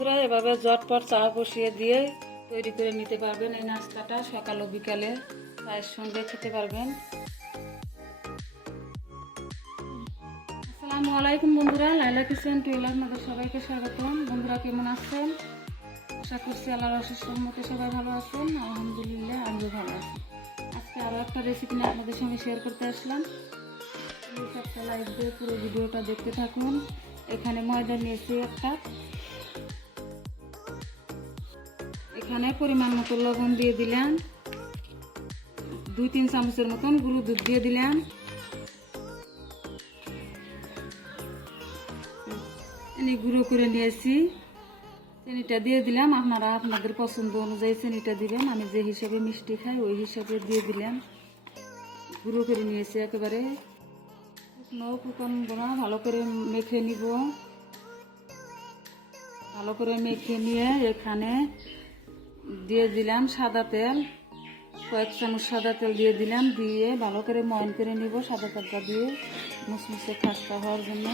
বন্ধুরা, এভাবে জটপট চা বসিয়ে দিয়ে তৈরি করে নিতে পারবেন এই নাস্তাটা সকাল ও বিকালে। চায়ের সঙ্গে খেতে পারবেন। আসসালামু আলাইকুম বন্ধুরা লাইলা কিচেন টুয়েল আপনাদের সবাইকে স্বাগতম। বন্ধুরা, কেমন আছেন? আশা করছি আল্লাহর অশেষ মতে সবাই ভালো আছেন। আলহামদুলিল্লাহ, আমিও ভালো আছি। আজকে আরও একটা রেসিপি নিয়ে আপনাদের সঙ্গে শেয়ার করতে আসলাম। একটা লাইক দিয়ে পুরো ভিডিওটা দেখতে থাকুন। এখানে ময়দা নিয়েছি একটা এখানে পরিমাণ মতো লবণ দিয়ে দিলাম। দুই তিন চামচের মতন গুঁড়ো দুধ দিয়ে দিলাম। এনে গুঁড়ো করে নিয়েছি। চিনিটা দিয়ে দিলাম। আপনারা আপনাদের পছন্দ অনুযায়ী চিনিটা দিবেন। আমি যে হিসাবে মিষ্টি খাই, ওই হিসাবে দিয়ে দিলাম। গুঁড়ো করে নিয়েছি একেবারে। শুকনো ফুকনবো না ভালো করে মেখে নিব। ভালো করে মেখে নিয়ে এখানে দিয়ে দিলাম সাদা তেল। কয়েক চামচ সাদা তেল দিয়ে দিলাম, দিয়ে ভালো করে ময়ন করে নিব সাদা তেলটা দিয়ে মুসমুসে খাস্তা হওয়ার জন্য।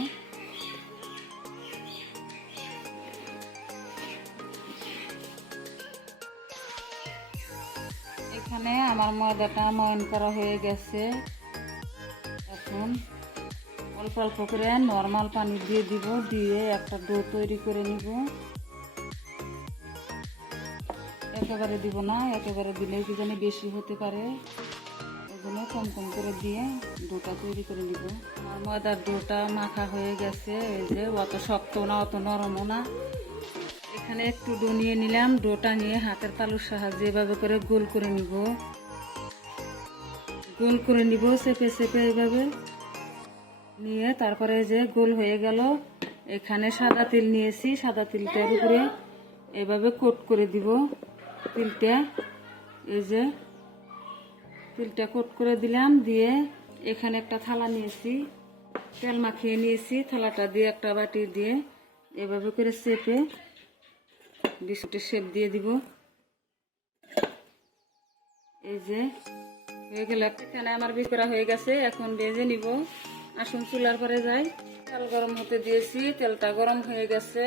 এখানে আমার ময়দাটা ময়ন করা হয়ে গেছে। এখন অল্প অল্প করে নর্মাল পানি দিয়ে দিব, দিয়ে একটা ডো তৈরি করে নিব। একেবারে দিব না, একেবারে দিলে কি জানি বেশি হতে পারে। জন্য কম কম করে দিয়ে ডোটা তৈরি করে নিব। আমার ময়দার ডোটা মাখা হয়ে গেছে, এই যে অত শক্ত না, অত নরমও না। এখানে একটু ডো নিয়ে নিলাম, ডোটা নিয়ে হাতের তালুর সাহায্যে এভাবে করে গোল করে নিব। গোল করে নিব, চেপে চেপে এভাবে। নিয়ে তারপরে যে গোল হয়ে গেল, এখানে সাদা তিল নিয়েছি, সাদা তিলটার উপরে এভাবে কোট করে দিব। তিলটা, এই যে তিলটা কোট করে দিলাম, দিয়ে এখানে একটা থালা নিয়েছি। তেল মাখিয়ে নিয়েছি, থালাটা দিয়ে একটা বাটি দিয়ে এভাবে করে চেপে বিস্কুটের শেপ দিয়ে দিব। এই যে হয়ে গেল, এখানে আমার বিষ করা হয়ে গেছে, এখন ভেজে নিব। আসুন চুলার পরে যাই। তেল গরম হতে দিয়েছি, তেলটা গরম হয়ে গেছে।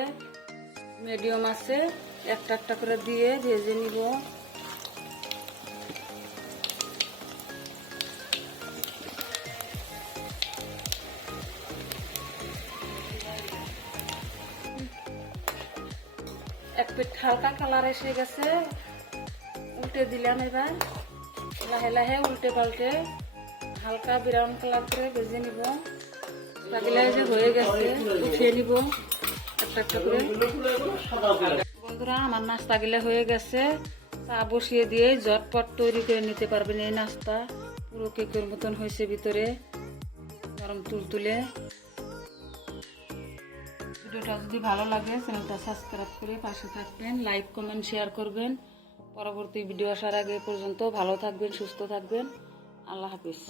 মিডিয়াম আছে, একটা একটা করে দিয়ে ভেজে নিব। এক পিঠ হালকা কালার এসে গেছে। উল্টে দিলাম এবার। লাহে লাহে উল্টে পাল্টে হালকা ব্রাউন কালার করে ভেজে নিব। লাগিলে যে হয়ে গেছে, উঠিয়ে নিব। বন্ধুরা, আমার নাস্তা গিলা হয়ে গেছে। চা বসিয়ে দিয়ে ঝটপট তৈরি করে নিতে পারবেন এই নাস্তা। পুরো কেকের মতন হয়েছে ভিতরে গরম নরম তুলতুলে। ভিডিওটা যদি ভালো লাগে, চ্যানেলটা সাবস্ক্রাইব করে পাশে থাকবেন, লাইক, কমেন্ট, শেয়ার করবেন। পরবর্তী ভিডিও আসার আগে পর্যন্ত ভালো থাকবেন, সুস্থ থাকবেন। আল্লাহ হাফিজ।